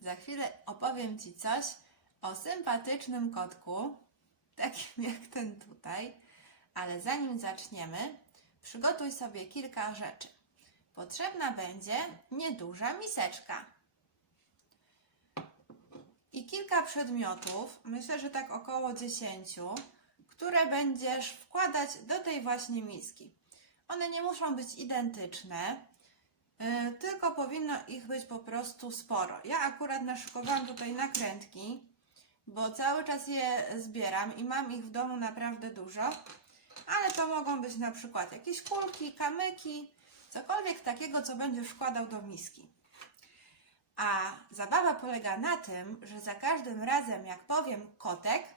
Za chwilę opowiem Ci coś o sympatycznym kotku, takim jak ten tutaj. Ale zanim zaczniemy, przygotuj sobie kilka rzeczy. Potrzebna będzie nieduża miseczka i kilka przedmiotów, myślę, że tak około 10, które będziesz wkładać do tej właśnie miski. One nie muszą być identyczne, tylko powinno ich być po prostu sporo. Ja akurat naszykowałam tutaj nakrętki, bo cały czas je zbieram i mam ich w domu naprawdę dużo, ale to mogą być na przykład jakieś kulki, kamyki, cokolwiek takiego, co będziesz wkładał do miski. A zabawa polega na tym, że za każdym razem, jak powiem kotek,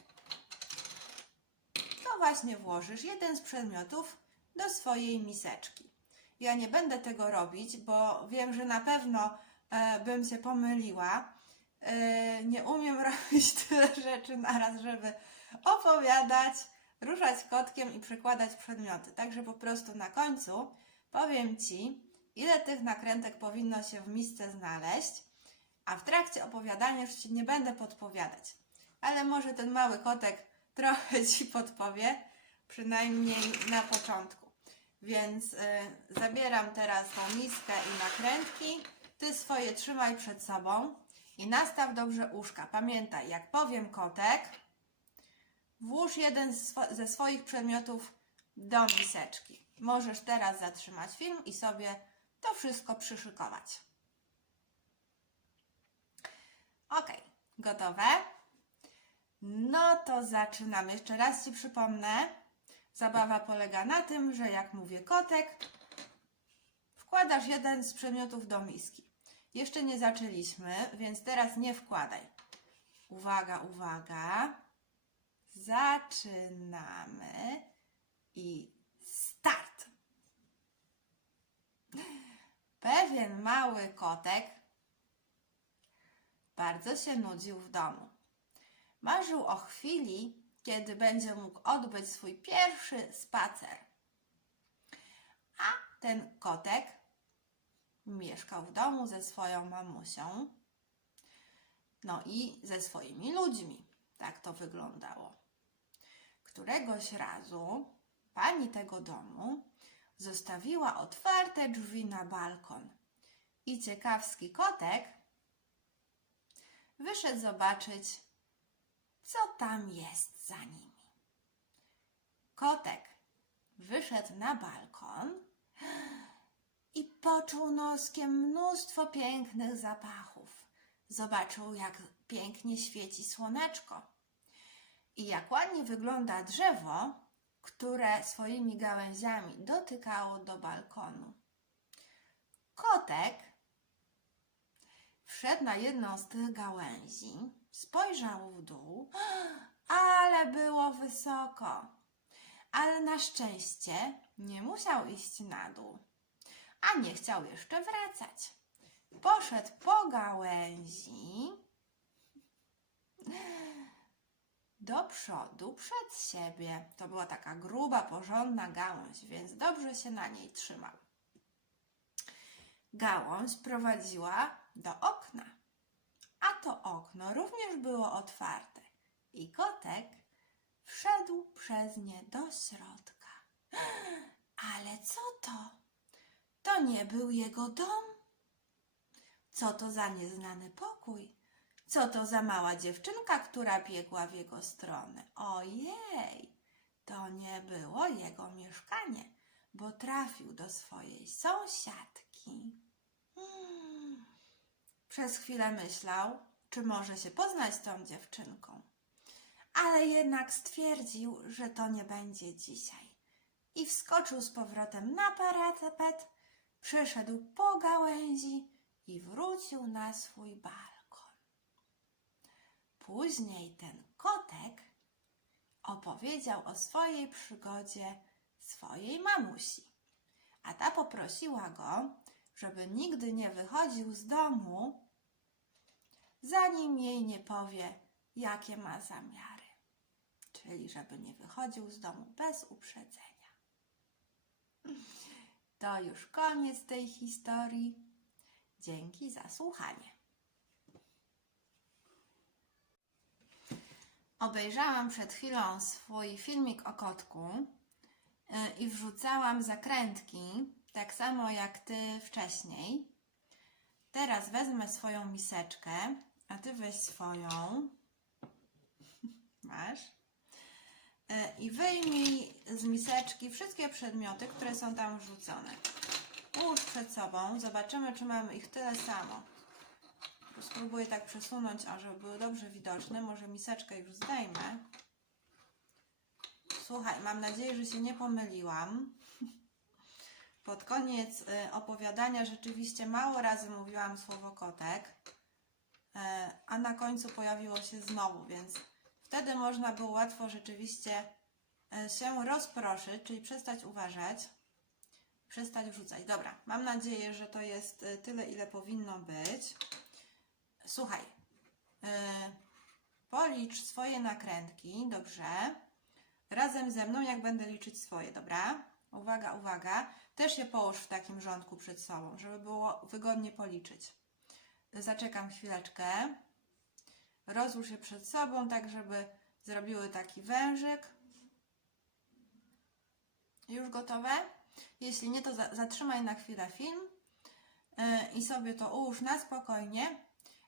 to właśnie włożysz jeden z przedmiotów do swojej miseczki. Ja nie będę tego robić, bo wiem, że na pewno e, bym się pomyliła. E, nie umiem robić tyle rzeczy naraz, żeby opowiadać, ruszać kotkiem i przekładać przedmioty. Także po prostu na końcu powiem Ci, ile tych nakrętek powinno się w misce znaleźć, a w trakcie opowiadania już Ci nie będę podpowiadać. Ale może ten mały kotek trochę Ci podpowie, przynajmniej na początku. Więc y, zabieram teraz tą miskę i nakrętki. Ty swoje trzymaj przed sobą i nastaw dobrze uszka. Pamiętaj, jak powiem kotek, włóż jeden ze swoich przedmiotów do miseczki. Możesz teraz zatrzymać film i sobie to wszystko przyszykować. Ok, gotowe? No to zaczynamy. Jeszcze raz Ci przypomnę. Zabawa polega na tym, że jak mówię kotek, wkładasz jeden z przedmiotów do miski. Jeszcze nie zaczęliśmy, więc teraz nie wkładaj. Uwaga, uwaga. Zaczynamy i start. Pewien mały kotek bardzo się nudził w domu. Marzył o chwili, kiedy będzie mógł odbyć swój pierwszy spacer. A ten kotek mieszkał w domu ze swoją mamusią, no i ze swoimi ludźmi. Tak to wyglądało. Któregoś razu pani tego domu zostawiła otwarte drzwi na balkon i ciekawski kotek wyszedł zobaczyć, co tam jest za nimi. Kotek wyszedł na balkon i poczuł noskiem mnóstwo pięknych zapachów. Zobaczył, jak pięknie świeci słoneczko i jak ładnie wygląda drzewo, które swoimi gałęziami dotykało do balkonu. Kotek wszedł na jedną z tych gałęzi, spojrzał w dół, ale było wysoko. Ale na szczęście nie musiał iść na dół, a nie chciał jeszcze wracać. Poszedł po gałęzi do przodu, przed siebie. To była taka gruba, porządna gałąź, więc dobrze się na niej trzymał. Gałąź prowadziła do okna, a to okno również było otwarte i kotek wszedł przez nie do środka. Ale co to? To nie był jego dom. Co to za nieznany pokój? Co to za mała dziewczynka, która biegła w jego stronę? Ojej, to nie było jego mieszkanie, bo trafił do swojej sąsiadki. Hmm. Przez chwilę myślał, czy może się poznać z tą dziewczynką, ale jednak stwierdził, że to nie będzie dzisiaj. I wskoczył z powrotem na parapet, przeszedł po gałęzi i wrócił na swój balkon. Później ten kotek opowiedział o swojej przygodzie swojej mamusi, a ta poprosiła go, żeby nigdy nie wychodził z domu, zanim jej nie powie, jakie ma zamiary. Czyli, żeby nie wychodził z domu bez uprzedzenia. To już koniec tej historii. Dzięki za słuchanie. Obejrzałam przed chwilą swój filmik o kotku y, i wrzucałam zakrętki, tak samo jak ty wcześniej. Teraz wezmę swoją miseczkę a ty weź swoją. Masz. Y, I wyjmij z miseczki wszystkie przedmioty, które są tam wrzucone. Ułóż przed sobą, zobaczymy, czy mamy ich tyle samo. Spróbuję tak przesunąć, a żeby były dobrze widoczne. Może miseczkę już zdejmę. Słuchaj, mam nadzieję, że się nie pomyliłam. Pod koniec y, opowiadania rzeczywiście mało razy mówiłam słowo kotek, a na końcu pojawiło się znowu, więc wtedy można było łatwo rzeczywiście y, się rozproszyć, czyli przestać uważać, przestać wrzucać. Dobra, mam nadzieję, że to jest y, tyle, ile powinno być. Słuchaj, policz swoje nakrętki, dobrze? Razem ze mną, jak będę liczyć swoje, dobra? Uwaga, uwaga. Też je połóż w takim rządku przed sobą, żeby było wygodnie policzyć. Zaczekam chwileczkę. Rozłóż je przed sobą, tak żeby zrobiły taki wężyk. Już gotowe? Jeśli nie, to za zatrzymaj na chwilę film yy, i sobie to ułóż na spokojnie.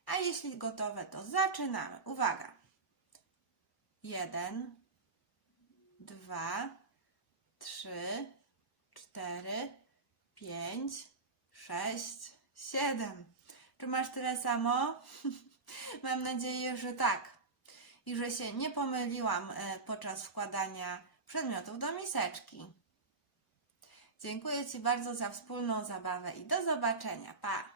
A jeśli gotowe, to zaczynamy. Uwaga. Jeden, dwa, trzy, cztery, pięć, sześć, siedem. Czy masz tyle samo? Mam nadzieję, że tak. I że się nie pomyliłam e, podczas wkładania przedmiotów do miseczki. Dziękuję Ci bardzo za wspólną zabawę i do zobaczenia. Pa!